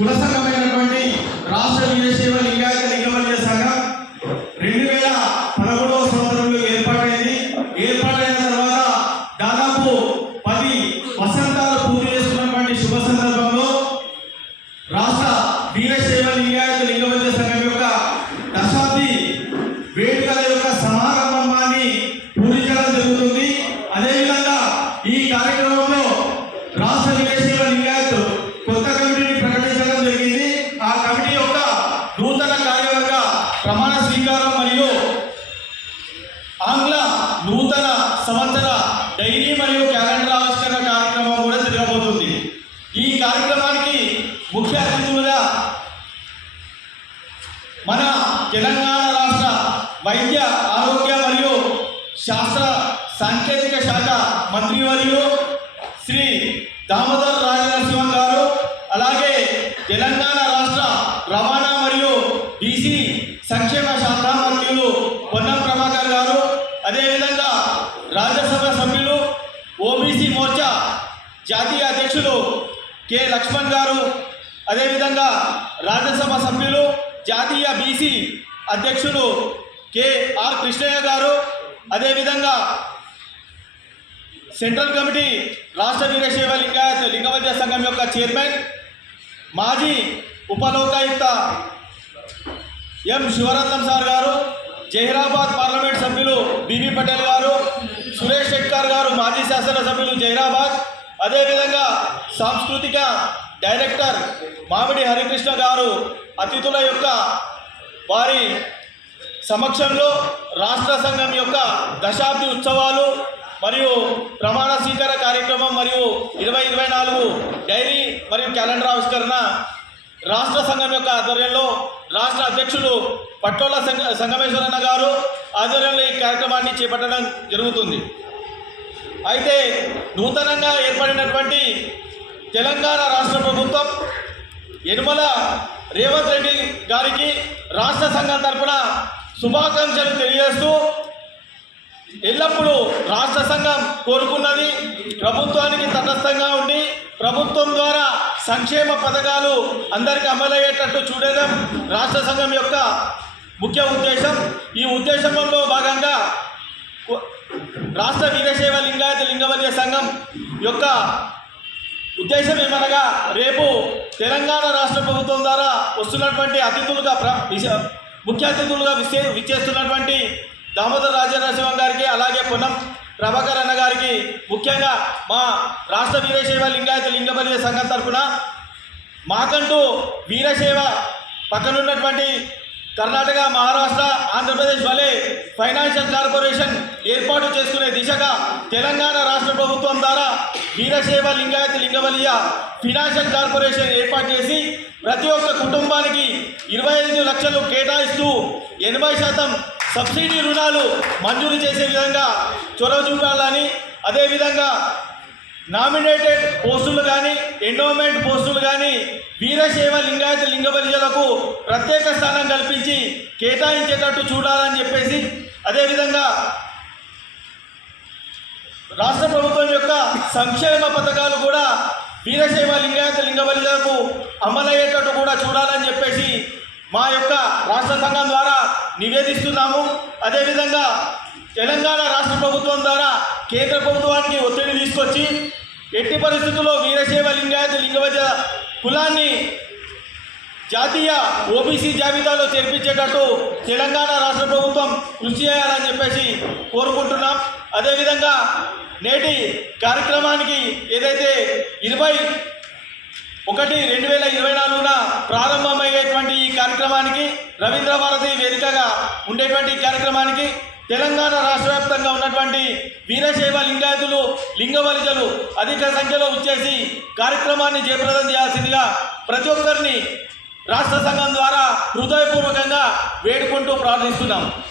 కుల సంఘమైనటువంటి రాష్ట్ర వీరశైవ లింగాయత లింగబలిజ సంఘం 2013వ సంవత్సరంలో ఏర్పాటైంది. ఏర్పాటైన తర్వాత దాదాపు 10 వసంతాలు పూర్తి చేసుకున్నటువంటి శుభ సందర్భంలో రాష్ట్ర వీరశైవ లింగాయత లింగబలిజ సంఘం యొక్క దశాబ్ది వేడుకల యొక్క సమారంభాన్ని పూరించడం జరుగుతుంది. అదేవిధంగా ఈ కార్యక్రమంలో రాష్ట్ర వీరశైవ లింగాయత్ కొత్త కమిటీని ప్రకటించడం జరిగింది. ఆ కమిటీ యొక్క నూతన కార్యవర్గ ప్రమాణ స్వీకారం మరియు ఆంగ్ల నూతన సంవత్సర డైరీ మరియు క్యాలెండర్ ఆవిష్కరణ కార్యక్రమం కూడా జరగబోతుంది. ఈ కార్యక్రమానికి ముఖ్య అతిథులుగా మన తెలంగాణ రాష్ట్ర వైద్య ఆరోగ్య మరియు శాస్త్ర సాంకేతిక శాఖ మంత్రివర్యులు శ్రీ దామోదర్ రాజనరసింహ గారు, అలాగే తెలంగాణ రాష్ట్ర రవాణా మరియు బీసీ సంక్షేమ శాఖ మంత్రులు పొన్నం ప్రభాకర్ గారు, అదేవిధంగా రాజ్యసభ సభ్యులు ఓబీసీ మోర్చా జాతీయ అధ్యక్షులు కె లక్ష్మణ్ గారు, అదేవిధంగా రాజ్యసభ సభ్యులు జాతీయ బీసీ అధ్యక్షులు కెఆర్ కృష్ణయ్య గారు, అదేవిధంగా సెంట్రల్ కమిటీ రాష్ట్ర వీరశైవ లింగాయత్ లింగబలిజ సంఘం యొక్క చైర్మన్ మాజీ ఉపలోకాయుక్త ఎం శివరత్నం సార్ గారు, జహీరాబాద్ పార్లమెంట్ సభ్యులు బిబి పటేల్ గారు, సురేష్ శెట్కర్ గారు మాజీ శాసనసభ్యులు జహీరాబాద్, అదేవిధంగా సాంస్కృతిక డైరెక్టర్ మామిడి హరికృష్ణ గారు అతిథుల యొక్క వారి సమక్షంలో రాష్ట్ర సంఘం యొక్క దశాబ్ది ఉత్సవాలు మరియు ప్రమాణ స్వీకార కార్యక్రమం మరియు 2024 డైరీ మరియు క్యాలెండర్ ఆవిష్కరణ రాష్ట్ర సంఘం యొక్క ఆధ్వర్యంలో రాష్ట్ర అధ్యక్షులు పట్టోల సంగమేశ్వరన్న గారు ఆధ్వర్యంలో ఈ కార్యక్రమాన్ని చేపట్టడం జరుగుతుంది. అయితే నూతనంగా ఏర్పడినటువంటి తెలంగాణ రాష్ట్ర ప్రభుత్వం యనుమల రేవంత్ రెడ్డి గారికి రాష్ట్ర సంఘం తరఫున శుభాకాంక్షలు తెలియజేస్తూ ఎల్లప్పుడూ రాష్ట్ర సంఘం కోరుకున్నది ప్రభుత్వానికి తటస్థంగా ఉండి ప్రభుత్వం ద్వారా సంక్షేమ పథకాలు అందరికీ అమలయ్యేటట్టు చూడడం రాష్ట్ర సంఘం యొక్క ముఖ్య ఉద్దేశం. ఈ ఉద్దేశంలో భాగంగా రాష్ట్ర వీరశైవ లింగాయత లింగబలిజ సంఘం యొక్క ఉద్దేశం ఏమనగా రేపు తెలంగాణ రాష్ట్ర ప్రభుత్వం ద్వారా వస్తున్నటువంటి అతిథులుగా ముఖ్య అతిథులుగా విచ్చేస్తున్నటువంటి దామోదర్ రాజనరసింహ గారికి, అలాగే పొన్నం ప్రభాకర్ అన్న గారికి ముఖ్యంగా మా రాష్ట్ర వీరశైవ లింగాయత లింగబలిజ సంఘం తరఫున మాకంటూ వీరశైవ పక్కనున్నటువంటి కర్ణాటక, మహారాష్ట్ర, ఆంధ్రప్రదేశ్ వలె ఫైనాన్షియల్ కార్పొరేషన్ ఏర్పాటు చేసుకునే దిశగా తెలంగాణ రాష్ట్ర ప్రభుత్వం ద్వారా వీరశైవ లింగాయత లింగబలిజ ఫైనాన్షియల్ కార్పొరేషన్ ఏర్పాటు చేసి ప్రతి ఒక్క కుటుంబానికి 25 లక్షలు కేటాయిస్తూ 80% సబ్సిడీ రుణాలు మంజూరు చేసే విధంగా చొరవ చూపాలని, అదేవిధంగా నామినేటెడ్ పోస్టులు కానీ ఎండోమెంట్ పోస్టులు కానీ వీరశైవ లింగాయత లింగబలిజలకు ప్రత్యేక స్థానం కల్పించి కేటాయించేటట్టు చూడాలని చెప్పేసి, అదేవిధంగా రాష్ట్ర ప్రభుత్వం యొక్క సంక్షేమ పథకాలు కూడా వీరశైవ లింగాయత లింగబలిజలకు అమలయ్యేటట్టు కూడా చూడాలని చెప్పేసి మా యొక్క రాష్ట్ర సంఘం ద్వారా నివేదిస్తున్నాము. అదేవిధంగా తెలంగాణ రాష్ట్ర ప్రభుత్వం ద్వారా కేంద్ర ప్రభుత్వానికి ఒత్తిడి తీసుకొచ్చి ఎట్టి పరిస్థితుల్లో వీరశైవ లింగాయత లింగబలిజ కులాన్ని జాతీయ ఓబీసీ జాబితాలో చేర్పించేటట్టు తెలంగాణ రాష్ట్ర ప్రభుత్వం కృషి చేయాలని చెప్పేసి కోరుకుంటున్నాం. అదేవిధంగా నేటి కార్యక్రమానికి ఏదైతే 21/2024 ప్రారంభమయ్యేటువంటి ఈ కార్యక్రమానికి రవీంద్ర భారతి వేదికగా ఉండేటువంటి కార్యక్రమానికి తెలంగాణ రాష్ట్ర వ్యాప్తంగా ఉన్నటువంటి వీరశైవ లింగాయతులు లింగబలిజలు అధిక సంఖ్యలో వచ్చేసి కార్యక్రమాన్ని జయప్రదం చేయాల్సిందిగా ప్రతి ఒక్కరిని రాష్ట్ర సంఘం ద్వారా హృదయపూర్వకంగా వేడుకుంటూ ప్రార్థిస్తున్నాం.